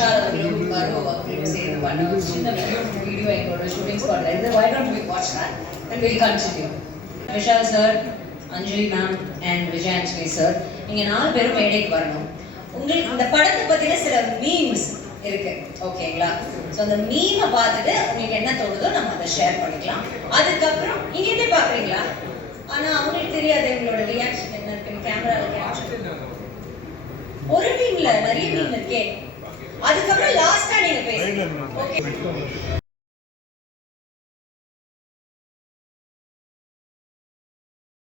விஷால் அவர்களும் கரு அவர்களும் சேர்ந்து பண்ண ஒரு சின்ன வீடியோ எங்களோட ஷூட்டிங் ஸ்பாட்ல இருந்து why don't we watch that and will continue Vishal sir Anjali ma'am and விஜயாஞ்சலி sir நீங்க நாலு பேரும் மேடைக்கு வரணும் உங்களுக்கு இந்த படத்தை பத்தின சில மீம்ஸ் இருக்கு ஓகேங்களா ஸோ அந்த மீமை பார்த்துட்டு உங்களுக்கு என்ன தோணுதோ நம்ம அதை ஷேர் பண்ணிக்கலாம் அதுக்கப்புறம் நீங்க எப்படி பாக்குறீங்களா ஆனா அவங்களுக்கு தெரியாது எங்களோட ரியாக்ஷன் என்ன இருக்குன்னு கேமரால கேப்சர் ஒரு மீம்ல நிறைய மீம் இருக்கே அதுக்கப்புறம் லாஸ்டா நீங்க பேசுங்க. ஓகே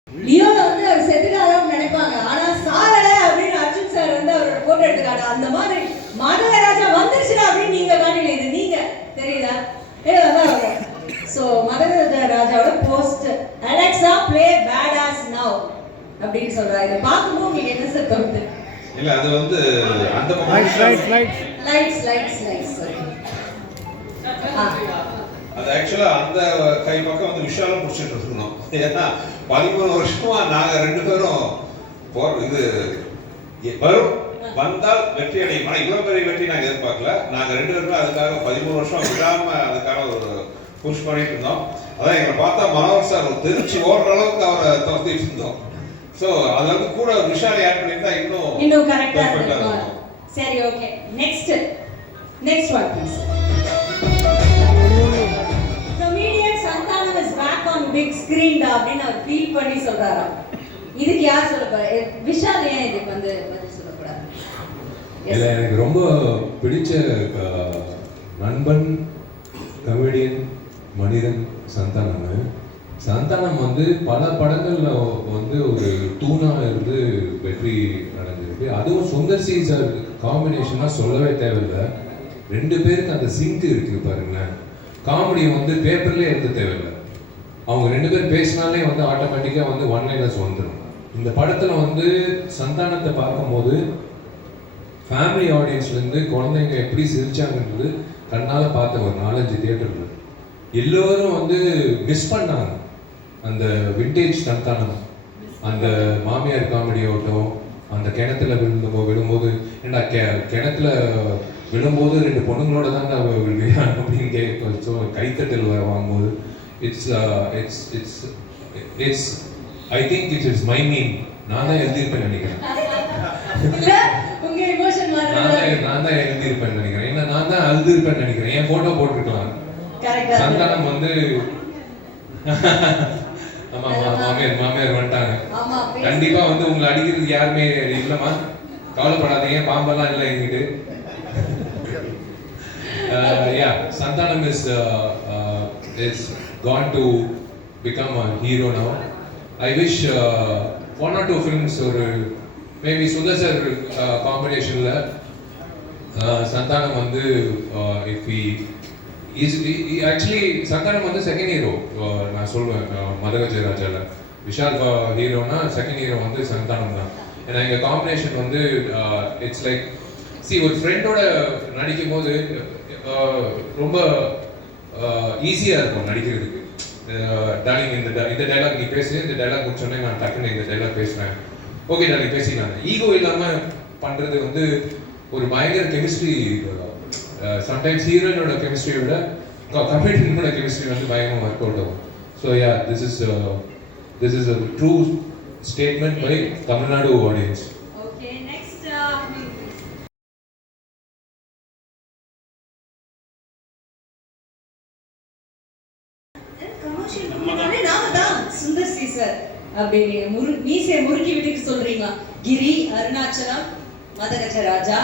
லியோல வந்து அவர் செத்துட்டாரான்னு நினைப்பாங்க. ஆனா சாகல அப்படின்னு அர்ஜுன் சார் வந்து அவரோட போட்டோ எடுத்துக்காரு. அந்த மாதிரி மதகராஜா வந்துருச்சுடா அப்படின்னு நீங்க காட்டின இது. நீங்க தெரியுதா? ஏ அதான் அவர். ஸோ மதகராஜா ராஜாவோட post Alexa play badass now அப்படின்னு சொல்றாரு. இதை பார்க்கும்போது உங்களுக்கு என்ன சார் தோணுது? இல்ல அது வந்து அந்த right right right lights lights lights அது ஆக்சுவலா அந்த கை பக்கம் வந்து விஷாலம் பிடிச்சிட்டு இருக்கணும். ஏன்னா பதிமூணு வருஷமா நாங்க ரெண்டு பேரும் போற இது எ- வரும் வந்தால் வெற்றி அடையும். ஆனா இவ்வளவு பெரிய வெற்றி நாங்க எதிர்பார்க்கல. நாங்க ரெண்டு பேருமே அதுக்காக பதிமூணு வருஷம் விடாம அதுக்காக ஒரு புஷ் பண்ணிட்டு இருந்தோம். அதான் எங்களை பார்த்தா மனோகர் சார் தெரிச்சு ஓடுற அளவுக்கு அவரை துரத்திட்டு இருந்தோம். ஸோ அது வந்து கூட விஷாலை ஆட் பண்ணியிருந்தா இன்னும் இன்னும் கரெக்டா perfect ஆ இருக்கும். சரி okay next next one please comedian Santhanam is back on big screen அப்படின்னு அவர் ஃபீல் பண்ணி சொல்றாராம். இதுக்கு யார் சொல்ல போறா? விஷால் ஏன் இதுக்கு வந்து பதில் சொல்லக்கூடாது. இதில் எனக்கு ரொம்ப பிடிச்ச நண்பன் கமெடியன் மனிதன் சந்தானம். சந்தானம் வந்து பல படங்கள்ல வந்து ஒரு தூணா இருந்து வெற்றி நடந்திருக்கு அதுவும் சுந்தர் சி சார் காம்பினேஷனா சொல்லவே தேவையில்லை. ரெண்டு பேருக்கு அந்த சிங்க் இருக்கு பாருங்களேன் காமெடி வந்து பேப்பர்லேயே எழுத தேவையில்லை. அவங்க ரெண்டு பேர் பேசினாலே வந்து ஆட்டோமேட்டிக்காக வந்து ஒன் லைனர்ஸ் வந்துடும் இந்த படத்தில் வந்து சந்தானத்தை பார்க்கும்போது ஃபேமிலி ஆடியன்ஸ்லேருந்து குழந்தைங்க எப்படி சிரிச்சாங்கன்றது கண்ணால் பார்த்த ஒரு நாலஞ்சு தியேட்டரில் எல்லோரும் வந்து மிஸ் பண்ணாங்க. அந்த விண்டேஜ் சந்தானம் அந்த மாமியார் காமெடி அந்த கிணத்துல விழுந்து விழும்போது ஏன்னா கெ கிணத்துல விழும்போது ரெண்டு பொண்ணுங்களோட விழுறியா அப்படின்னு கேட்க கைத்தட்டல் வாங்கும்போது it's it's it's it's I think it's it's my mean நான் தான் எழுதியிருப்பேன் நினைக்கிறேன். நான் தான் நான் தான் எழுதியிருப்பேன் நினைக்கிறேன். ஏன்னா நான் தான் அழுதுருப்பேன் நினைக்கிறேன். என் போட்டோ போட்டிருக்கலாம். சந்தானம் வந்து ஆமா மாமியார் மாமியார் வந்துட்டாங்க. கண்டிப்பா வந்து உங்களை அடிக்கிறதுக்கு யாருமே இல்லம்மா. கவலைப்படாதீங்க பாம்பெல்லாம் இல்லை எங்கிட்டு. Yeah Santhanam is is gone to become a hero now I wish one or two films ஒரு மேபி சுந்தர் சார் காம்பினேஷனில் சந்தானம் வந்து if he is actually Santhanam வந்து செகண்ட் ஹீரோ நான் சொல்லுவேன் மதகஜ ராஜால விஷால் ஹீரோனா செகண்ட் ஹீரோ வந்து சந்தானம் தான். ஏன்னா எங்க காம்பினேஷன் வந்து இட்ஸ் லைக் சி ஒரு ஃப்ரெண்டோட நடிக்கும் போது ரொம்ப ஈஸியாக இருக்கும் நடிக்கிறதுக்கு. டார்லிங் இந்த இந்த டைலாக் நீ பேசு இந்த டைலாக் முடிச்சோடனே நான் டக்குன்னு இந்த டைலாக் பேசுறேன். ஓகே டார்லிங் பேசிக்கலாம் ஈகோ இல்லாம பண்றது வந்து ஒரு பயங்கர கெமிஸ்ட்ரி சம்டைம்ஸ் ஹீரோயினோட கெமிஸ்ட்ரியை விட கமெடியனோட கெமிஸ்ட்ரி வந்து பயங்கரமாக ஒர்க் அவுட் ஆகும் so yeah this is this is true statement by Tamil Nadu audience okay next நாம தான் சுந்தர் சி சார் அப்படி நீங்க முரு மீசையை முறுக்கி விட்டுட்டு சொல்றீங்களா? கிரி அருணாச்சலம் மதகஜ ராஜா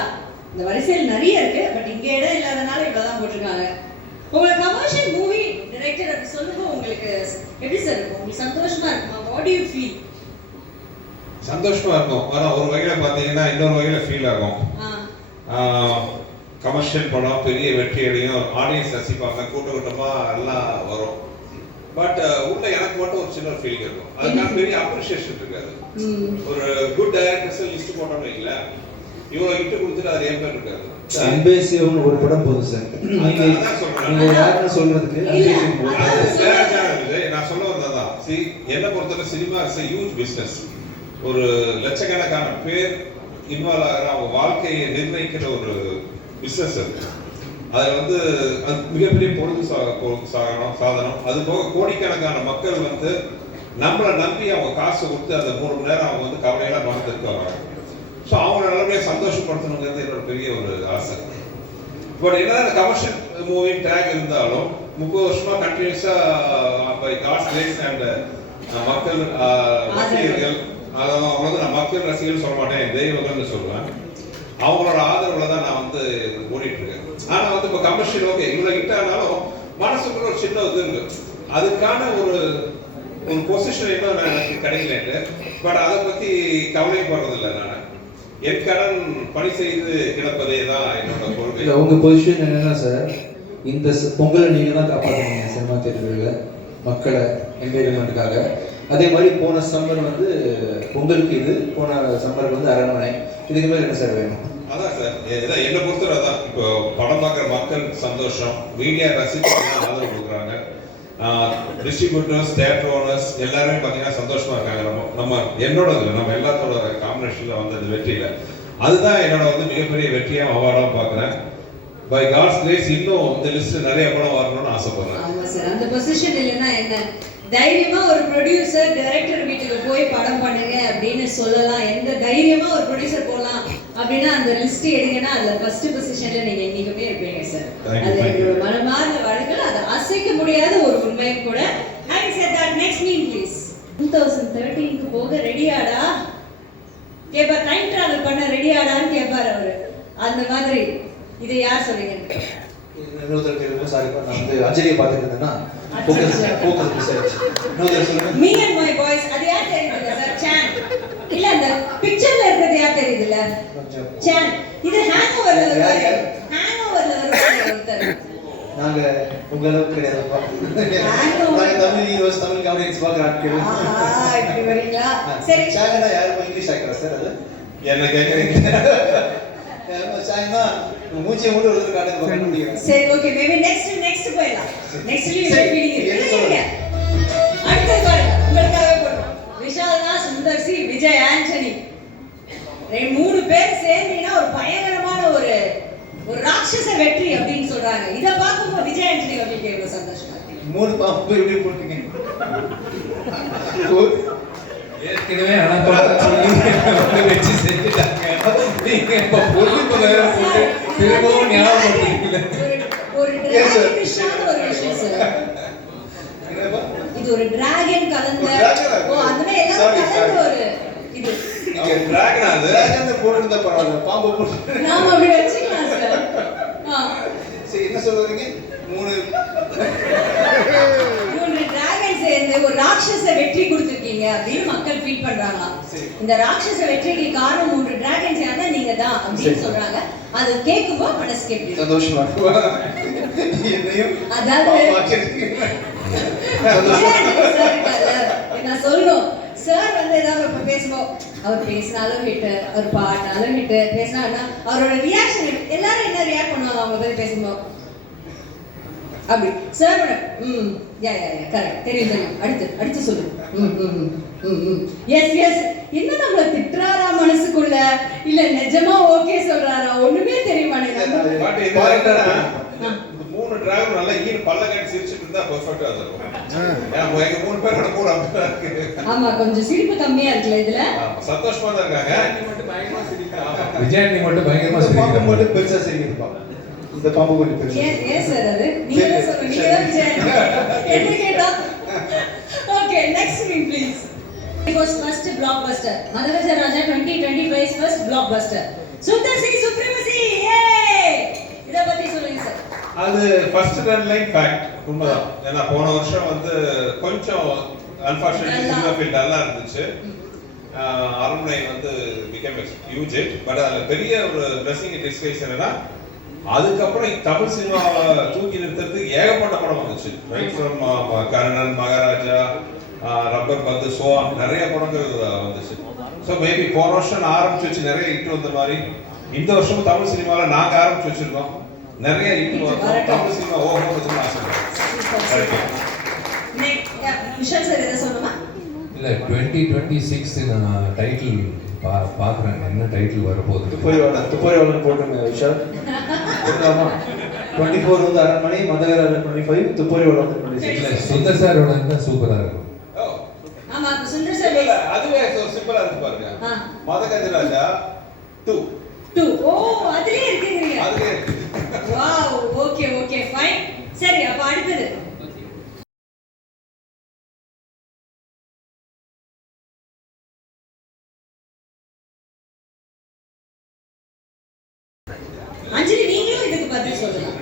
இந்த வரிசையில் நிறைய இருக்கு பட் இங்க இடம் இல்லாதனால இவ்வளவுதான் போட்டிருக்காங்க. உங்களுக்கு கமர்ஷியல் மூவி டைரக்டர் அப்படி சொல்லும்போது உங்களுக்கு எப்படி சார் இருக்கும்? உங்களுக்கு சந்தோஷமா இருக்குமா? வாட் யூ ஃபீல் சந்தோஷமா இருக்கும். ஆனா ஒரு வகையில பாத்தீங்கன்னா இன்னொரு வகையில ஃபீல் ஆகும். கமர்ஷியல் படம் பெரிய வெற்றி அடையும் ஆடியன்ஸ் ரசிப்பாங்க கூட்ட கூட்டமா எல்லாம் வரும். பட் உள்ள எனக்கு மட்டும் ஒரு சின்ன ஃபீலிங் இருக்கும். அதுக்கான பெரிய அப்ரிஷியேஷன் இருக்காது. ஒரு குட் டைரக்டர்ஸ் லிஸ்ட் போட்டோம்னு வைங்கள இவ்வளவு ஹிட் கொடுத்துட்டு அது ஏன் பேர் இருக்காது ஒரு படம் போதும் சார். நீங்க யாருன்னு சொல்றதுக்கு. நான் சொல்ல வந்ததுதான் see என்னை பொறுத்தவரை சினிமா இஸ் ஹியூஜ் பிசினஸ் ஒரு லட்சக்கணக்கான பேர் இன்வால்வ் ஆகிற அவங்க வாழ்க்கையை நிர்ணயிக்கிற ஒரு பிஸ்னஸ் அது. அதில் வந்து அது மிகப்பெரிய பொழுது சா- சாதனம் சாதனம். அது போக கோடிக்கணக்கான மக்கள் வந்து நம்மளை நம்பி அவங்க காசு கொடுத்து அந்த மூணு மணி நேரம் அவங்க வந்து கவலையெல்லாம் மறந்துட்டு வராங்க ஸோ அவங்க நல்லபடியாக சந்தோஷப்படுத்தணுங்கிறது என்னோட பெரிய ஒரு ஆசை. பட் என்ன இந்த கமர்ஷியல் மூவி டேக் இருந்தாலும் முப்பது வருஷமா கண்டினியூஸா பை காட்ஸ் கிரேஸ் அண்ட் மக்கள் uh, ரசிகர்கள் அதாவது அவங்க வந்து நான் மக்கள் ரசிகர்கள் சொல்ல மாட்டேன் தெய்வங்கள்னு சொல்லுவேன். அவங்களோட ஆதரவுல தான் நான் வந்து ஓடிட்டு இருக்கேன் ஆனா வந்து இப்போ கமர்ஷியல் ஓகே இவ்வளவு ஹிட் ஆனாலும் மனசுக்குள்ள ஒரு சின்ன இது இருக்கு. அதுக்கான ஒரு ஒரு பொசிஷன் இன்னும் எனக்கு கிடைக்கலன்ட்டு பட் அதை பத்தி கவலைப்படுறதில்லை நான். என் கடன் பணி செய்து கிடப்பதே தான் என்னோட கொள்கை. உங்க பொசிஷன் என்னன்னா சார் இந்த பொங்கலை நீங்க தான் காப்பாத்துறீங்க சினிமா தேட்டர்களில் மக்களை என்கரேஜ்மெண்ட்டுக்காக அதே மாதிரி போன சம்மர் வந்து பொங்கலுக்கு இது போன சம்மருக்கு வந்து அரண்மனை. இதுக்கு மேல என்ன சார் வேணும்? அதான் சார் இதான் என்னை பொறுத்தவரை அதான். இப்போ படம் பார்க்குற மக்கள் சந்தோஷம். மீடியா ரசிகர்கள் ஆதரவு கொடுக்குறாங்க. டிஸ்ட்ரிபியூட்டர்ஸ் தேட்டர் ஓனர்ஸ் எல்லாருமே பார்த்தீங்கன்னா சந்தோஷமா இருக்காங்க. நம்ம நம்ம என்னோட இதில் நம்ம எல்லாத்தோட காம்பினேஷனில் வந்த இந்த வெற்றியில். அதுதான் என்னோட வந்து மிகப்பெரிய வெற்றியாக அவார்டாக பார்க்குறேன் பை காட்ஸ் கிரேஸ் இன்னும் இந்த லிஸ்ட் நிறைய படம் வரணும்னு ஆசைப்படுறேன். ஆமா சார் அந்த பொசிஷன் இல்லைன்னா என்ன? தைரியமா ஒரு ப்ரொடியூசர் டைரக்டர் வீட்டுக்கு போய் படம் பண்ணுங்க அப்படின்னு சொல்லலாம். எந்த தைரியமா ஒரு ப்ரொடியூசர் போகலாம் அப்படின்னா அந்த லிஸ்ட் எடுங்கன்னா அதுல ஃபர்ஸ்ட் பொசிஷன்ல நீங்க என்னைக்குமே இருப்பீங்க சார் அது. என்னோட மனமார்ந்த வாழ்கள் அது அசைக்க முடியாத ஒரு உண்மையும் கூட. Having said that next name please. 2013 க்கு போக ரெடியாடா கேட்பார் டைம் டிராவல் பண்ண ரெடியாடான்னு கேட்பார் அவரு. அந்த மாதிரி. இதை யார் சொல்லுங்க? இன்னொருத்தர் கேட்கும் சாரி நான் வந்து அஞ்சலியை பார்த்துட்டு இருந்தேன்னா ஃபோக்கஸ் ஃபோக்கஸ் மிஸ் ஆயிடுச்சு. இன்னொருத்தர் சொல்லுங்க. மீ அண்ட் மை பாய்ஸ் அது யார் சார் சான் இல்ல அந்த பிக்சர்ல யார் தெரியுதுல்ல? சான் இது ஹேங் ஓவர்ல வருவாரு? ஹேங் ஓவர்ல வருவாரு ஒருத்தர் நாங்க உங்க அளவுக்கு கிடையாதுப்பா நாங்க தமிழ் ஹீரோஸ் தமிழ் ஆடியன்ஸ் பார்க்குற ஆட்கள். இப்படி வரீங்களா? சரி. சாங்கனா யாருக்கும் இங்கிலீஷ் ஆக்டரா சார் அது? என்ன கேட்குறீங்க சாங்கனா மூச்சியை மட்டும் ஒருத்தர் காட்டுங்க பார்க்க முடியும். சரி ஓகே மேபி நெக்ஸ்ட் நெக்ஸ்ட் போயிடலாம். நெக்ஸ்ட் நீங்க சரி, ஃபீலிங் என்ன சொல்லுங்க? அடுத்தது பாருங்க. உங்களுக்காகவே போடுறோம். விஷால்னா சுந்தர் சி விஜய் ஆண்டனி. மூணு பேர் சேர்ந்தீங்கன்னா ஒரு பயங்கரமான ஒரு ஒரு ராட்சச வெற்றி அப்படின்னு சொல்றாங்க. இத பார்க்கும்போது விஜய் ஆண்டனி அப்படின்னு எவ்வளவு சந்தோஷமா இருக்கு? மூணு பாம்பு எப்படி போட்டீங்க ஏற்கனவே சொல்லி செஞ்சுட்டாங்க. நீங்க இப்ப பொண்ணு போட்டு திரும்பவும் ஒரு? இது ஒரு டிராகன் கலந்த? ஓ அந்த மாதிரி எல்லாம் Sorry, கலந்த sorry. ஒரு நீங்க டிராகன் அது. ராஜேந்திர போட்டுருந்தா பரவாயில்ல பாம்பு போட்டு நாம அப்படி வச்சுக்கலாம் சார் ஆ. சரி என்ன சொல்ல வரீங்க மூணு. மூன்று டிராகன் சேர்ந்து ஒரு ராட்சச வெற்றி கொடுத்துருக்கீங்க அப்படின்னு மக்கள் ஃபீல் பண்றாங்களாம். இந்த ராட்சச வெற்றிக்கு காரணம் மூன்று டிராகன் சேர்ந்தா நீங்க தான் அப்படின்னு. சொல்றாங்க. அது கேட்கும்போது மனசுக்கு எப்படி? சந்தோஷமா என்னையும் அதாவது- பாம்பு ஆக்கியிருக்கீங்க. சந்தோஷமா விஜயாண்டனி சார் இருக்கார்ல, நான் சொல்லணும் சார் வந்து ஏதாவது இப்ப பேசுவோம் அவர் பேசினாலும் ஹிட்டு அவர் பாடினாலும் ஹிட்டு பேசினாருன்னா அவரோட ரியாக்ஷன் எல்லாரும் என்ன ரியாக்ட் பண்ணுவாங்க? அவங்க பத்தி பேசும்போது. அப்படி. சார் ம் யா யா யா கரெக்ட் தெரியும் தெரியும். அடுத்து அடுத்து சொல்லு. ம் ம் ம் ம் எஸ் எஸ் என்ன நம்மள திட்டுறாரா மனசுக்குள்ள? இல்ல நிஜமா ஓகே சொல்றாரா? ஒண்ணுமே தெரிய மாட்டேங்குது பட் இது என்னன்னா, இந்த மூணு டிராகன் நல்லா ஈடு பல்ல கட்டி சிரிச்சுட்டு இருந்தா பெர்ஃபெக்ட்டா இருக்கும். எங்க மூணு பேரோட கூட அப்படிதான் இருக்கு. ஆமா கொஞ்சம் சிரிப்பு கம்மியா இருக்குல்ல இதுல? சந்தோஷமா தான் இருக்காங்க. ஆமா. விஜயாண்டி மட்டும் பயங்கரமா சிரிக்கிறாங்க. மட்டும் பெருசா சரிங்கப்பா இந்த பாம்பு கொஞ்சம் பெருசா ஏன் ஏன் சார் அது? நீங்க சொல்லுங்க நீங்க தான் விஜய் என்ன கேட்டா okay next me please It was first blockbuster. Madhavaja Raja 2025 first blockbuster. Sundar Singh Supremacy! Yay! இத பத்தி சொல்லுங்க. அது ஃபர்ஸ்ட் ரன் லைன் ஃபேக்ட் உண்மைதான். ஏன்னா போன வருஷம் வந்து கொஞ்சம் அன்பார்ச்சுனேட்லி நல்லா. சில்வர் ஃபீல்ட் நல்லா இருந்துச்சு. அரண்மனை வந்து பிகம் ஹியூஜ் பட் அதுல பெரிய ஒரு இன் டிஸ்கைஸ் என்னன்னா அதுக்கப்புறம் தமிழ் சினிமாவை தூக்கி நிறுத்துறதுக்கு ஏகப்பட்ட படம் வந்துச்சு. Right from Karnan Maharaja rubber Pandhu சோன் நிறைய படங்கள் வந்துச்சு. ஸோ மேபி போன வருஷம் நான் ஆரம்பிச்சு வச்சு நிறைய ஹிட் வந்த மாதிரி இந்த வருஷமும் தமிழ் சினிமாவில் நாங்கள் ஆரம்பிச்சு வச்சிருக்கோம். நிறைய தமிழ் சினிமா சார் எதை சொல்லணுமா? இல்ல டுவெண்ட்டி டுவெண்ட்டி சிக்ஸ் நான் டைட்டில் பா பார்க்குறேன். என்ன டைட்டில் வரப்போகுது? துப்பறி வாழ துப்பறி வாழன்னு போட்டுருங்க விஷால். டுவெண்ட்டி ஃபோர் வந்து அரண்மனை மதகர டுவெண்ட்டி ஃபைவ் டுவெண்ட்டி இல்ல சிக்ஸ் சுந்தர் சாரோட இருந்தா சூப்பரா இருக்கும். ஓ, அதுவே சிம்பிளா இருக்கு பாருங்க. மதகஜராஜா டூ டூ ஓ அதுலயே இருக்குங்கிறீங்க அதுவே இருக்கு வாவ் ஓகே ஓகே ஃபைன் சரி அப்ப அடுத்தது அஞ்சலி நீங்களும் இதுக்கு பதில் சொல்லலாம்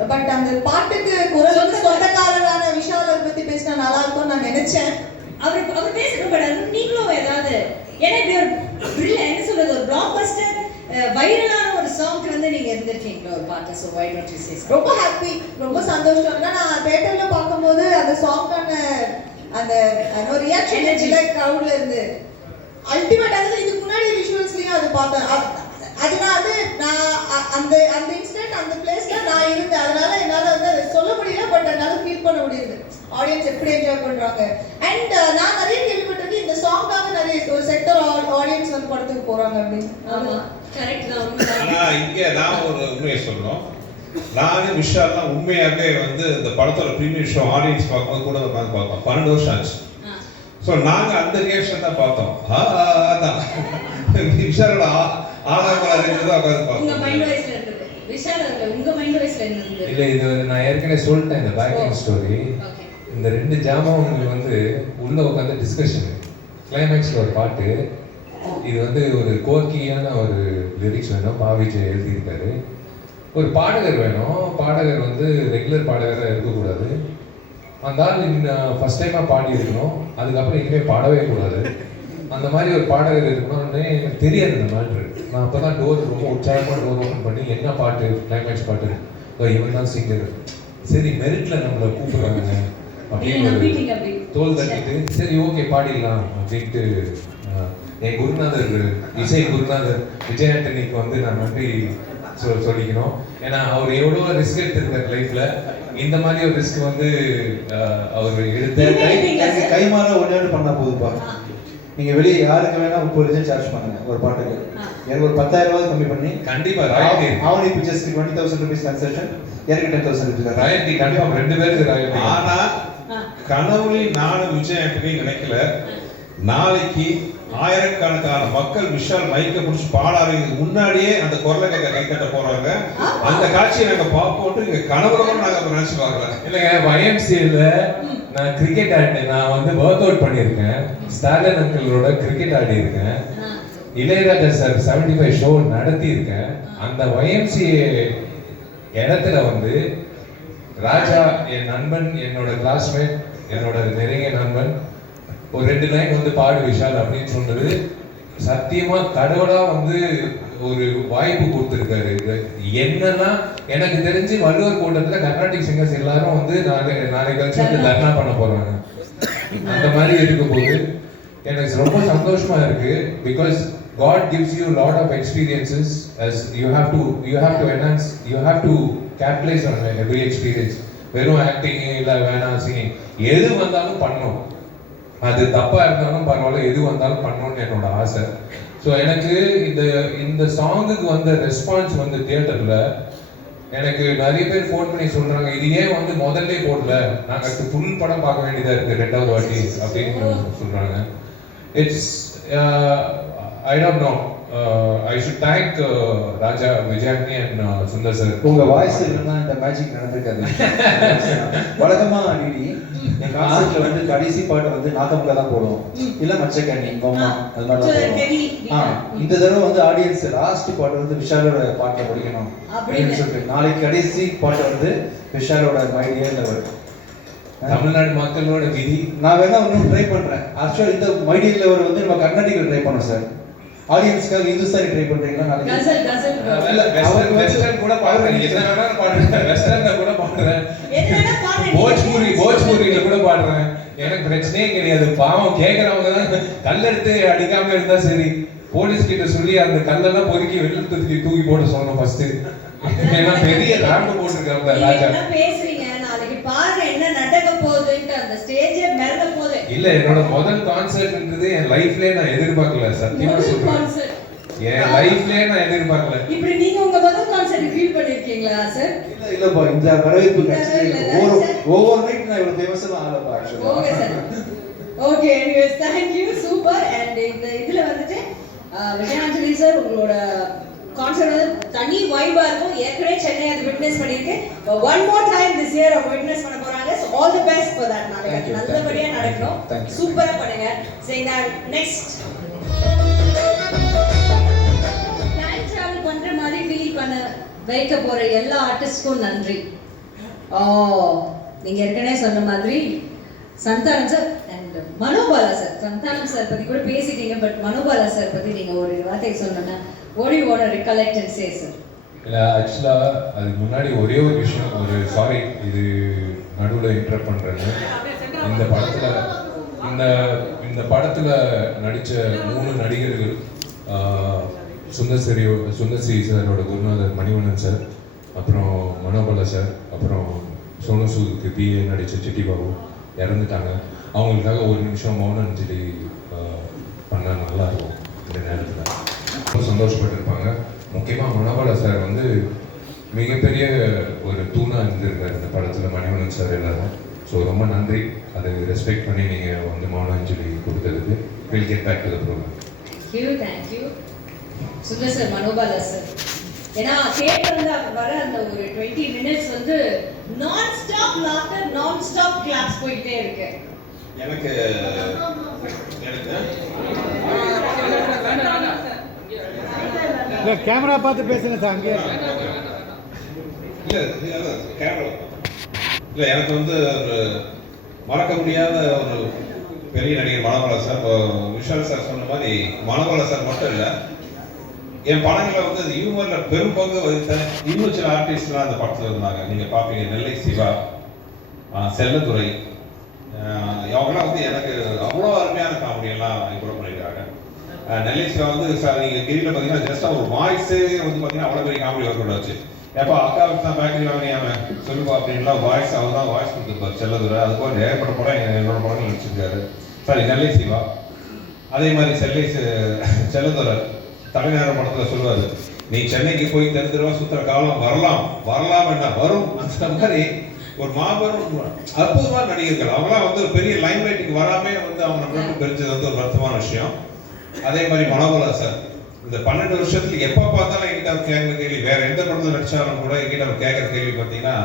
பட் அந்த பாட்டுக்கு குரல் வந்து சொந்தக்காரரான விஷாலை பத்தி பேசினா நல்லா இருக்கும்னு நான் நினைச்சேன். அவர் அவர் பேசுறது பட் அது நீங்களும் ஏதாவது. ஏன்னா இப்படி ஒரு என்ன சொல்றது ஒரு பிளாக் பஸ்டர் வைரலான ஒரு சாங்க்கு வந்து நீங்க இருந்திருக்கீங்களா ஒரு பாட்டு. So why not you say ரொம்ப ஹாப்பி ரொம்ப சந்தோஷம். ஏன்னா நான் தேட்டர்ல பார்க்கும்போது அந்த சாங்கான அந்த ஒரு ரியாக்ஷன். இல்லை க்ரௌட்ல இருந்து. அல்டிமேட் அதாவது இதுக்கு முன்னாடி விஷுவல்ஸ்லயும் அது பார்த்தேன். அது- அது நான் அது அந்த அந்த இன்சிடென்ட் அந்த பிளேஸ்ல நான் இருந்தேன் அதனால என்னால வந்து அதை சொல்ல முடியல பட் என்னால ஃபீல் பண்ண முடியுது ஆடியன்ஸ் எப்படி என்ஜாய் பண்றாங்க அண்ட் நான் நிறைய கேள்விப்பட்டிருக்கேன் இந்த சாங்காக நிறைய ஒரு செக்டர் ஆடியன்ஸ் வந்து படத்துக்கு போறாங்க அப்படின்னு ஆமா கரெக்ட் தான் உண்மைதான். ஆனா இங்க நான் ஒரு உண்மையை சொல்லணும் நானும் விஷால்லாம் உண்மையாவே வந்து இந்த படத்தோட ப்ரீமியர் ஷோ ஆடியன்ஸ் பார்க்கும்போது கூட உட்காந்து பார்த்தோம் பன்னெண்டு வருஷம் ஆச்சு ஆ. ஸோ நாங்க அந்த ரியாக்ஷன் தான் பார்த்தோம் ஆ, ஆ, ஆ தான் விஷாலோட இருந்து தான் உட்காந்து பார்த்தோம் இல்ல இது நான் ஏற்கனவே சொல்லிட்டேன் இந்த பேக்கிங் ஸ்டோரி இந்த ரெண்டு ஜாமான்கள் வந்து உள்ள உட்காந்து டிஸ்கஷன் கிளைமேக்ஸ்ல ஒரு பாட்டு. இது வந்து ஒரு கோர்க்கியான ஒரு லிரிக்ஸ் வேணும். பாவிஜய் எழுதியிருக்காரு. ஒரு பாடகர் வேணும். பாடகர் வந்து ரெகுலர் பாடகராக இருக்கக்கூடாது. அந்த ஆள் ஃபர்ஸ்ட் டைமாக பாடி இருக்கணும். அதுக்கப்புறம் இனிமேல் பாடவே கூடாது. அந்த மாதிரி ஒரு பாடகர் இருக்கணும்னு எனக்கு தெரியாது இந்த மேட்ரு நான் அப்போ தான் டோர் ரொம்ப உற்சாகமாக டோர் ஓப்பன் பண்ணி என்ன பாட்டு கிளைமேக்ஸ் பாட்டு? இவன் தான் சிங்கர் சரி மெரிட்ல நம்மளை கூப்பிடுறாங்க. அப்படின்னு தோல் தட்டிட்டு சரி ஓகே பாடிடலாம் அப்படின்ட்டு என் குருநாதர் இசை குருநாதர் விஜய் ஆண்டனிக்கு வந்து நான் நன்றி சொல் சொல்லிக்கணும். ஏன்னா அவர் எவ்வளோ ரிஸ்க் எடுத்திருக்காரு லைஃப்ல இந்த மாதிரி ஒரு ரிஸ்க் வந்து அவர் எடுத்த கை எடுப்பீங்களா எனக்கு சார்? கை மாற ஒன்று பண்ணா போதுப்பா. நீங்க வெளியே யாருக்கு வேணா முப்பது லட்சம் சார்ஜ் பண்ணுங்க. ஒரு பாட்டுக்கு. எனக்கு ஒரு பத்தாயிரம் ரூபாய் கம்மி பண்ணி. கண்டிப்பா ராயல்டி ஆவணி பிக்சர்ஸ்க்கு டுவெண்ட்டி தௌசண்ட் ருபீஸ் கன்செஷன் எனக்கு ten thousand rupees royalty confirm ரெண்டு பேருக்கு ராயல்டி ஆனா ஆ. கனவுலையும் நானும் விஜய் ஆண்டனி நினைக்கல. நாளைக்கு ஆயிரக்கணக்கான மக்கள் விஷால் மைக்க பிடிச்சி பாடாததுக்கு முன்னாடியே அந்த குரலை கேட்க கை கட்ட போறாங்க. அந்த காட்சியை நாங்க பார்ப்போம் இங்க கனவுல கூட நாங்க நினைச்சு பார்க்கல. இல்லைங்க YMCA-ல நான் கிரிக்கெட் ஆடி நான் வந்து ஒர்க் அவுட் பண்ணியிருக்கேன். ஸ்டாலின் அங்கிளோட கிரிக்கெட் ஆடி இருக்கேன் ஆ. Ilaiyaraaja sir seventy five show நடத்தியிருக்கேன் அந்த YMCA இடத்துல வந்து ராஜா என் நண்பன் என்னோட கிளாஸ்மேட் என்னோட நெருங்கிய நண்பன் ஒரு ரெண்டு லைன் வந்து பாடு விஷால் அப்படின்னு சொன்னது. சத்தியமா கடவுளா வந்து ஒரு வாய்ப்பு கொடுத்துருக்காரு. என்னன்னா எனக்கு தெரிஞ்சு வள்ளுவர் கூட்டத்துல கர்நாடிக் சிங்கர்ஸ் எல்லாரும் வந்து நாளை நாளை கழிச்சு வந்து தர்ணா. பண்ண போறாங்க. அந்த மாதிரி இருக்கும் போது எனக்கு ரொம்ப சந்தோஷமா இருக்கு. Because gives you a lot of experiences as you have to you have to enhance you have to capitalize on every experience. வெறும் ஆக்டிங் இல்ல வேணாம் சிங்கிங் எது வந்தாலும் பண்ணணும். அது தப்பா இருந்தாலும் பரவாயில்ல எது வந்தாலும் பண்ணணும்னு என்னோட ஆசை. ஸோ எனக்கு இந்த இந்த சாங்குக்கு வந்த ரெஸ்பான்ஸ் வந்து தியேட்டரில் எனக்கு நிறைய பேர் ஃபோன் பண்ணி சொல்கிறாங்க இது ஏன் வந்து முதல்ல போடல? நாங்க ஃபுல் படம் பார்க்க வேண்டியதாக இருக்குது ரெண்டாவது வாட்டி அப்படின்னு சொல்கிறாங்க it's I don't know I should thank Raja Vijayagni and Sundar sir உங்க வாய்ஸ் இல்லைன்னா இந்த மேஜிக் நடந்திருக்காது. வழக்கமா டிடி என் கான்செப்ட்ல வந்து கடைசி பாட்டு வந்து நாக்கமுக்கா தான் போடுவோம் இல்ல மச்சக்கண்ணி பொம்மா அது மாதிரி. இந்த தடவை வந்து ஆடியன்ஸ் லாஸ்ட் பாட்டு வந்து விஷாலோட பாட்டை முடிக்கணும் அப்படின்னு. சொல்லிட்டு நாளைக்கு கடைசி பாட்டு வந்து விஷாலோட மைடியர்ல வரும் தமிழ்நாடு மக்களோட விதி. நான் வேணா இன்னும் ட்ரை பண்றேன். ஆக்சுவலா இந்த மைடியர்ல ஒரு வந்து நம்ம கர்நாடிக்ல ட்ரை பண்ணோம் சார் ஆடியன்ஸ்க்காக இந்துஸ்தானி ட்ரை பண்றீங்களா வெஸ்டர்ன் வெஸ்டர்ன் கூட பாடுறேன். என்ன வேணாலும் பாடுறேன். வெஸ்டர்ன்ல கூட பாடுறேன். வேணா. போஜ்பூரி போஜ்பூரியில கூட பாடுறேன். எனக்கு பிரச்சனையே கிடையாது. பாவம் கேக்குறவங்க தான் கல்லெடுத்து அடிக்காம இருந்தா சரி. போலீஸ் கிட்ட சொல்லி அந்த கல்லெல்லாம் பொறுக்கி வெளில தூக்கி தூக்கி போட சொல்லணும் ஃபர்ஸ்ட் ஏன்னா பெரிய ராம்பு போட்டிருக்காங்க ராஜா என்ன பேசுறீங்க நாளைக்கு பாருங்க என்ன நடக்க போகுதுன்ட்டு அந்த ஸ்டேஜே மிரள போகுது இல்ல என்னோட முதல் கான்சர்ட்ன்றது என் லைஃப்லயே நான் எதிர்பார்க்கல சத்தியமா சொல்றேன். என் லைஃப்லயே நான் எதிர்பார்க்கல. இப்படி நீங்க உங்க முதல் கான்செர்ட் ஃபீல் பண்ணிருக்கீங்களா சார் இல்ல இல்லப்பா இந்த வரவேற்பு இல்ல, ஒவ்வொரு. ஒவ்வொரு நைட் நான் இவ்வளவு famous ஆகலப்பா okay sir okay anyways thank you super and இந்த இதுல வந்துட்டு விஜயாஞ்சலி சார் உங்களோட கான்சர்ட் வந்து தனி வைபா இருக்கும். ஏற்கனவே சென்னை அது விட்னஸ் பண்ணியிருக்கேன் one more time this year அவங்க விட்னஸ் பண்ண போறாங்க. நல்லபடியா நடக்கணும். you. சூப்பரா பண்ணுங்க. சரி நான் நெக்ஸ்ட் டைம் டிராவல் பண்ற மாதிரி ஃபீல் பண்ண வைக்க போற எல்லா ஆர்டிஸ்ட்க்கும் நன்றி. ஓ நீங்க ஏற்கனவே சொன்ன மாதிரி Santhanam sir and Manobala sir Santhanam sir பத்தி கூட பேசிட்டீங்க பட் மனோபாலா சார் பத்தி நீங்க ஒரு வார்த்தை சொன்னோன்னா ஓடி ஓட ரிகலெக்ட் அண்ட் சே சார் இல்ல ஆக்சுவலா அதுக்கு முன்னாடி ஒரே ஒரு விஷயம் ஒரு சாரி இது நடுவுல இன்டர் பண்றேன்னு. இந்த படத்துல இந்த இந்த படத்துல நடிச்ச மூணு நடிகர்கள் ஆஹ், சுந்தர்சரி சுந்தர்சி சாரோட குருநாதர் மணிவண்ணன் சார் அப்புறம் மனோபலா சார் அப்புறம் சோனு சூதுக்கு பிஏ நடித்த சிட்டி பாபு இறந்துட்டாங்க. அவங்களுக்காக ஒரு நிமிஷம் மௌன அஞ்சலி பண்ணால் பண்ணா இந்த நேரத்தில். ரொம்ப சந்தோஷப்பட்டிருப்பாங்க. முக்கியமாக மனோபாலா சார் வந்து மிகப்பெரிய ஒரு தூணாக இருந்திருக்கார் இந்த படத்தில் மணிவண்ணன் சார் எல்லாரும். ஸோ ரொம்ப நன்றி. அதை ரெஸ்பெக்ட் பண்ணி நீங்கள் வந்து மௌன அஞ்சலி கொடுத்ததுக்கு. Will get back to the program thank you thank you Sundar sir Manobala sir ஏன்னா அவர் வர அந்த ஒரு டுவெண்ட்டி மினிட்ஸ் வந்து நான் ஸ்டாப் லாஃப்டர் நான் ஸ்டாப் கிளாப்ஸ் போயிட்டே இருக்கு. எனக்கு எனக்கு கேமரா பார்த்து பேசுங்க சார் அங்கே இல்ல இல்ல, இல்ல கேமரா இல்லை எனக்கு வந்து ஒரு மறக்க முடியாத ஒரு பெரிய நடிகர் மனோகரா சார் இப்போ விஷால் சார் சொன்ன மாதிரி மனோகரா சார் மட்டும் இல்லை என் படங்களை வந்து அந்த ஹியூமர்ல பெரும் பங்கு வகித்த இன்னும் சில ஆர்டிஸ்ட்லாம் அந்த படத்தில் இருந்தாங்க. நீங்கள் பார்ப்பீங்க நெல்லை சிவா செல்லத்துறை அவங்களாம் வந்து எனக்கு அவ்வளோ அருமையான காமெடியெல்லாம் கூட பண்ணியிருக்காங்க. நெல்லை சிவா வந்து சார் நீங்கள் கிரியில் பார்த்தீங்கன்னா ஜஸ்ட்டாக ஒரு வாய்ஸே வந்து பார்த்தீங்கன்னா அவ்வளோ பெரிய காமெடி ஒர்க் அவுட் வச்சு ஏப்பா அக்காவுக்கு தான் பேக்கரி வாங்கினியாம சொல்லுப்பா அப்படின்லாம் வாய்ஸ் அவர் தான் வாய்ஸ் கொடுத்துருப்பார். செல்லதுரை அது போக ஏற்பட்ட படம் என்னோட படம் நடிச்சிருக்காரு. சாரி நெல்லை சிவா. அதே மாதிரி செல்லை செல்லதுரை தலைநகர படத்தில் சொல்லுவார் நீ சென்னைக்கு போய் தெரு தெருவா சுத்துற காலம் வரலாம். வரலாம் என்ன? வரும். அந்த மாதிரி ஒரு மாபெரும் அற்புதமான நடிகர்கள். அவங்களாம் வந்து ஒரு பெரிய லைம் லைட்டுக்கு வராமே வந்து அவங்க நம்மளுக்கு பிரிஞ்சது வந்து ஒரு வருத்தமான விஷயம். அதே மாதிரி மனோகலா சார். இந்த பன்னெண்டு வருஷத்துல எப்ப பார்த்தாலும் என்கிட்ட அவர் கேட்கிற கேள்வி வேற எந்த படத்துல நடிச்சாலும் கூட என்கிட்ட அவர் கேட்கிற கேள்வி பார்த்தீங்கன்னா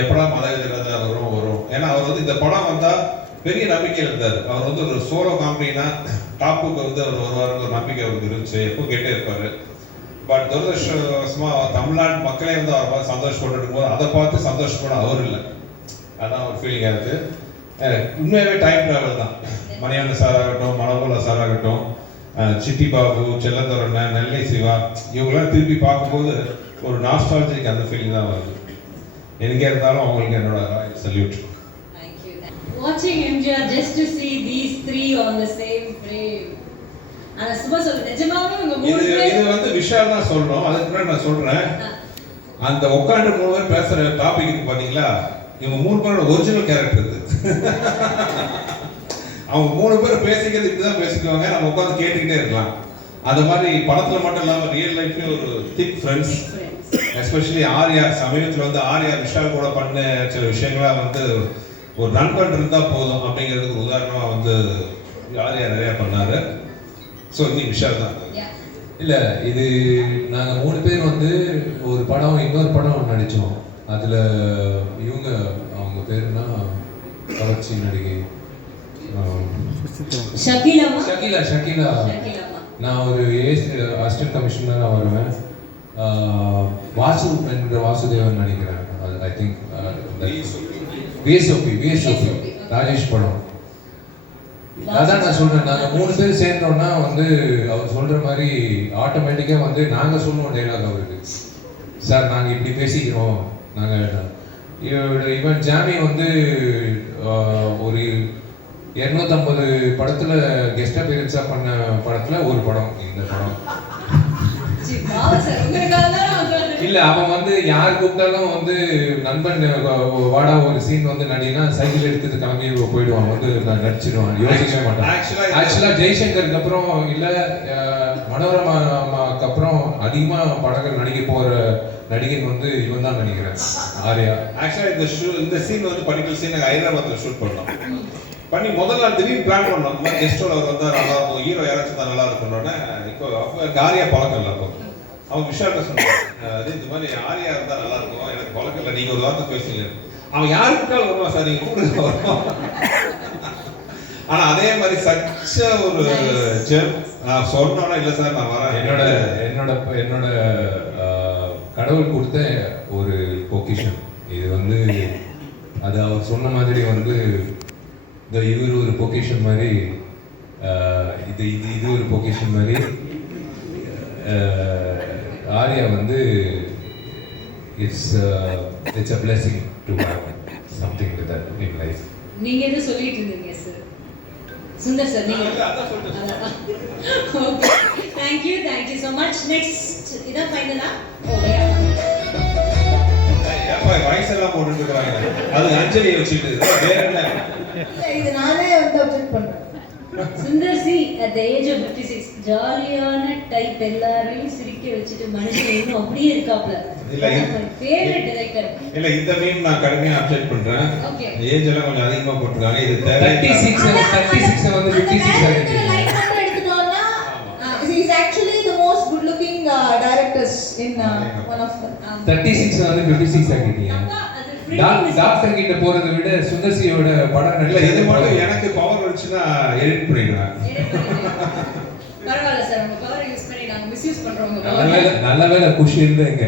எப்படா மத எழுதுறதா வரும் வரும். ஏன்னா அவர் வந்து இந்த படம் வந்தா பெரிய நம்பிக்கை இருந்தார். அவர் வந்து ஒரு சோலோ காமெடினா டாப்புக்கு வந்து அவர் வருவாருன்னு ஒரு நம்பிக்கை அவருக்கு இருந்துச்சு. எப்போ கேட்டே இருப்பாரு. பட் துரதிருஷ்டவசமா தமிழ்நாட்டு மக்களே வந்து அவரை பார்த்து சந்தோஷப்பட்டு இருக்கும்போது அதை பார்த்து சந்தோஷப்பட அவர் இல்லை. அதான் ஒரு ஃபீலிங்காக இருக்கு. உண்மையாகவே உண்மையாவே டைம் டிராவல் தான். மணிவண்ணன் சார் ஆகட்டும் மனபோல சார் ஆகட்டும் சிட்டி பாபு செல்லந்தரண்ணன் நெல்லை சிவா இவங்கெல்லாம் திருப்பி பார்க்கும்போது ஒரு நாஸ்டாலஜிக்கு அந்த ஃபீலிங் தான் வருது. எங்கே இருந்தாலும் அவங்களுக்கு என்னோட சல்யூட் வாட்சிங் MGR just to see these three on the same frame. ஆனா சும்மா சொல்ல நிஜமாவே உங்க மூணு பேர் இது வந்து விஷால் தான் சொல்லணும். அதுக்கு முன்னாடி நான் சொல்றேன். அந்த உட்காந்து மூணு பேர் பேசுற டாபிக் பாத்தீங்களா? இவங்க மூணு பேரோட ஒரிஜினல் கேரக்டர் இது. அவங்க மூணு பேர் பேசிக்கிறது இப்படிதான் பேசிக்குவாங்க. நம்ம உட்காந்து கேட்டுக்கிட்டே இருக்கலாம். அந்த மாதிரி படத்துல மட்டும் இல்லாம ரியல் லைஃப்லேயும் ஒரு திக் ஃப்ரெண்ட்ஸ் எஸ்பெஷலி ஆர்யா சமீபத்துல வந்து ஆர்யா விஷால் கூட பண்ண சில விஷயங்களா வந்து ஒரு நண்பன் இருந்தா போதும் அப்படிங்கிறதுக்கு ஒரு உதாரணமா வந்து ஆர்யா நிறைய பண்ணாரு. ஸோ இன்னைக்கு விஷால் தான். இல்லை இல்ல இது நாங்க மூணு பேர் வந்து ஒரு படம் இன்னொரு படம் நடிச்சோம். அதுல இவங்க அவங்க பேருனா கவர்ச்சி நடிகை. ஷக்கீலா ஷக்கீலா. ஷக்கீலாமா? நான் ஒரு ஏஸ் அசிஸ்டன்ட் கமிஷனராக வருவேன். வாசு என்ற வாசுதேவன் நினைக்கிறேன் I think VSOP VSOP Rajesh படம். அதான் நான் சொல்றேன். நாங்க மூணு பேர் சேர்ந்தோம்னா வந்து அவர் சொல்ற மாதிரி ஆட்டோமேட்டிக்கா வந்து நாங்க சொல்லுவோம் டைலாக் அவருக்கு. சார் நாங்க இப்படி பேசிக்கிறோம். நாங்க இவ- இவன் ஜாமி வந்து ஒரு இரநூத்தம்பது படத்துல கெஸ்ட் அப்பியரன்ஸா பண்ண படத்துல ஒரு படம் இந்த படம். இல்ல அவன் வந்து யார் கூப்பிட்டாலும் வந்து நண்பன் வாடா ஒரு சீன் வந்து நடினா சைக்கிள் எடுத்துட்டு கிளம்பி போயிடுவான் வந்து நான் நடிச்சிடுவான். யோசிக்கவே மாட்டான். ஆக்சுவலா ஜெய்சங்கருக்கு அப்புறம் இல்ல மனோரமாக்கு அப்புறம் அதிகமா படங்கள் நடிக்க போற நடிகன் வந்து இவன் தான் நினைக்கிறேன் ஆர்யா. ஆக்சுவலா இந்த ஷூ இந்த சீன் வந்து பர்டிகுலர் சீன் நாங்கள் ஹைதராபாத்தில் ஷூட் பண்ணோம் பண்ணி முதல் நாள் திடீர்னு பிளான் பண்ணோம். இந்த மாதிரி அவர் வந்தால் நல்லா இருக்கும். ஹீரோ யாராச்சும் தான் நல்லா இருக்கும்னோடனே இப்போ அப்போ ஆரியா பழக்கம் இல்லை அப்போ. அவன் விஷால்கிட்ட சொன்னான் அது இந்த மாதிரி ஆரியா இருந்தால் நல்லா இருக்கும். எனக்கு பழக்கம் இல்லை. நீங்கள் ஒரு வார்த்தை பேசுங்க. அவன் யாரு கூப்பிட்டாலும் வருவான் சார்? நீங்கள் கூப்பிடுங்க வருவான் ஆனா அதே மாதிரி சச்ச ஒரு ஜெம் நான் சொன்னோன்னா இல்லை சார் நான் வரேன். என்னோட என்னோட என்னோட கடவுள் கொடுத்த ஒரு பொக்கிஷன் இது வந்து அது அவர் சொன்ன மாதிரி வந்து இந்த இவர் ஒரு பொக்கிஷன் மாதிரி இது இது இது ஒரு பொக்கிஷன் மாதிரி ஆர்யா வந்து it's it's a blessing to have something with that in life நீங்க எது சொல்லிட்டு இருந்தீங்க சார் சுந்தர் சார் நீங்க அதான் சொல்லிட்டு okay thank you thank you so much next இதான் ஃபைனலா ஓகே வயசெல்லாம் போட்டுட்டு இருக்காங்க. அது அஞ்சலியை வச்சுட்டு வேற என்ன? இது நானே வந்து அப்செக்ட் பண்றேன். Sundar C at the age of 56 ஜாலியான டைப் எல்லாரையும் சிரிக்க வச்சுட்டு மனுஷன் இன்னும் அப்படியே இருக்காப்ல இல்ல, இந்த மீன் நான் கடுமையா அப்செட் பண்றேன். ஏஜ் எல்லாம் கொஞ்சம் அதிகமா போட்டுருக்காங்க. இது தேர்ட்டி சிக்ஸ் சிக்ஸ் வந்து ஃபிஃப்டி சிக்ஸ் ஆகிட்டு லைன் மட்டும் எடுத்துட்டோம்னா is actually the most good looking directors in one of them thirty six வந்து ஃபிஃப்டி சிக்ஸ் ஆகிட்டீங்க. டாக்- டாக்டர் கிட்ட போறதை விட சுந்தர்சியோட படம் இல்ல இது மட்டும் எனக்கு பவர் வச்சுன்னா எடிட் பண்ணிடுவேன் பரவாயில்ல சார் உங்க பவரை யூஸ் பண்ணி நாங்க மிஸ்யூஸ் பண்றோம் உங்க நல்ல வேலை நல்ல வேலை குஷி இருந்தா இங்க.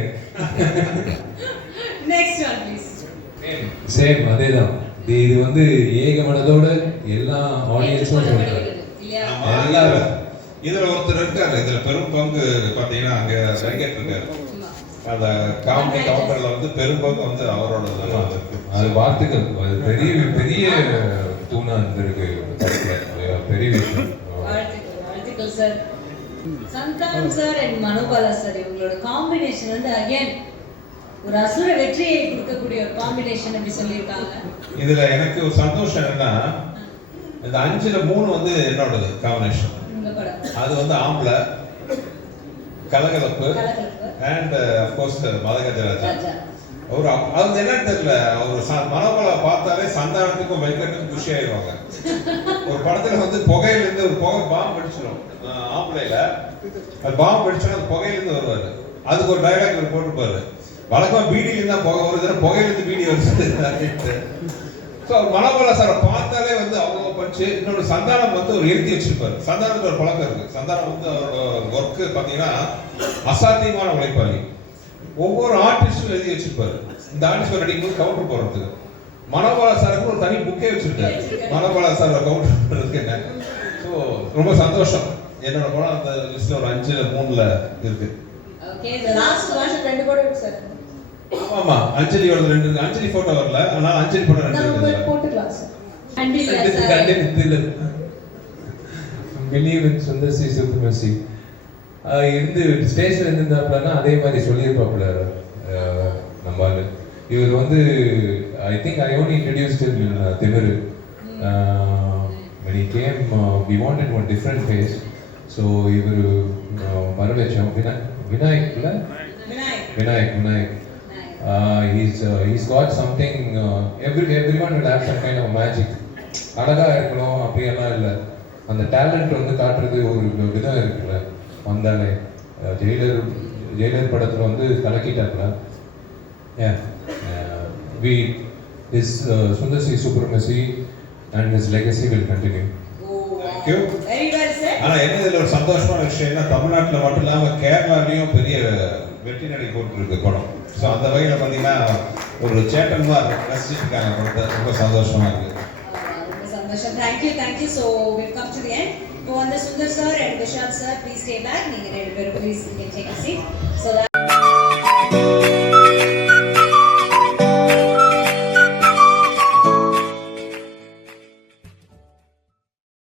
நெக்ஸ்ட் ஒன் ப்ளீஸ் சேம் அதேதான். இது வந்து ஏக மனதோட எல்லா ஆடியன்ஸும் சொல்றாங்க. எல்லாரும். இதுல ஒருத்தர் இருக்காரு. இதுல பெரும் பங்கு பாத்தீங்கன்னா அங்க வெங்கட் இருக்காரு. அந்த காமெடி கவுண்டர்ல வந்து பெரும் பங்கு வந்து அவரோட இருக்கு. அது வார்த்தைகள் அது பெரிய பெரிய தூணா இருந்திருக்கு. பெரிய விஷயம். வாழ்த்துக்கள் sir Santhanam sir and Manobala sir இவங்களோட காம்பினேஷன் வந்து அகைன் ஒரு அசுர வெற்றியை கொடுக்கக்கூடிய ஒரு காம்பினேஷன் அப்படி சொல்லியிருக்காங்க. இதுல எனக்கு ஒரு சந்தோஷம் என்னன்னா இந்த அஞ்சுல மூணு வந்து என்னோடது காம்பினேஷன் அது வந்து ஆம்பளை கலகலப்பு அண்ட் அஃப்கோர்ஸ் மதகஜராஜா. ராஜா. ஒரு அது என்னன்னு தெரியல ச- மனோபலை பார்த்தாலே சந்தானத்துக்கும் வெங்கட்டுக்கும் குஷி ஆயிடுவாங்க. ஒரு படத்துல வந்து புகையில இருந்து ஒரு புகை பாம்பு ஆம்பளைல அது பாம்பு வெடிச்சோன்னா அந்த புகையில இருந்து வருவாரு. அதுக்கு ஒரு டைலாக் இவர் போட்டுப்பாரு வழக்கமா பீடியில இருந்தா புகை தடவை புகையில இருந்து பீடி வருது. ஸோ மனோபல சாரை பார்த்தாலே வந்து அவ்வளோ பஞ்சு இன்னொரு சந்தானம் வந்து ஒரு எழுதி வச்சிருப்பாரு. சந்தானத்துக்கு ஒரு பழக்கம் இருக்கு. சந்தானம் வந்து அவரோட ஒர்க்கு பார்த்தீங்கன்னா அசாத்தியமான உழைப்பாளி. ஒவ்வொரு ஆர்டிஸ்டும் எழுதி வச்சிருப்பாரு. இந்த ஆர்டிஸ்ட் நடிக்கும்போது கவுண்டர் போடுறதுக்கு. மனோபாலா சாருக்கு ஒரு தனி புக்கே வச்சிருக்காரு. மனோபாலா சார் கவுண்டர் பண்றதுக்கு என்ன? ஸோ ரொம்ப சந்தோஷம். என்னோட படம் அந்த லிஸ்ட்ல ஒரு அஞ்சு மூணுல இருக்கு. ஆமா அஞ்சலியோட ரெண்டு அஞ்சலி போட்டோ வரல. ஆனால் அஞ்சலி படம் ரெண்டு போட்டுக்கலாம் sir believe in Sundar C supremacy இருந்து ஸ்டேஜ்ல இருந்திருந்தாப்புலன்னா அதே மாதிரி சொல்லியிருப்பாப்புல நம்ம. இவர் வந்து I think I only introduced Thimiru when he came uh, we wanted one different face. So இவர் வர வச்சோம் வினா விநாயக்ல? Vinayak. Vinayak Vinayak. uh, he's uh, he's got something uh, every everyone will have some அழகா இருக்கணும் அப்படியெல்லாம் இல்லை. அந்த டேலண்ட் வந்து காட்டுறது ஒரு விதம் இருக்குல்ல. வந்தாலே. ஜெயிலர் ஜெயிலர் படத்துல வந்து we his uh, Sundar C supremacy and his legacy will continue. Thank you. Very well sir ஆனா என்ன இதுல ஒரு சந்தோஷமான விஷயம்னா தமிழ்நாட்டுல மட்டும் இல்லாம கேரளாலையும் பெரிய வெற்றி நடை போட்டுருக்கு படம். ஸோ அந்த வகையில பாத்தீங்கன்னா ஒரு சேட்டன்மா ரசிச்சுட்டு இருக்காங்க படத்தை. ரொம்ப சந்தோஷமா Thank you, thank you. So we've come to the end. Go on the Sundar sir and Rishabh sir, please stay back. Please, you can take a seat. So that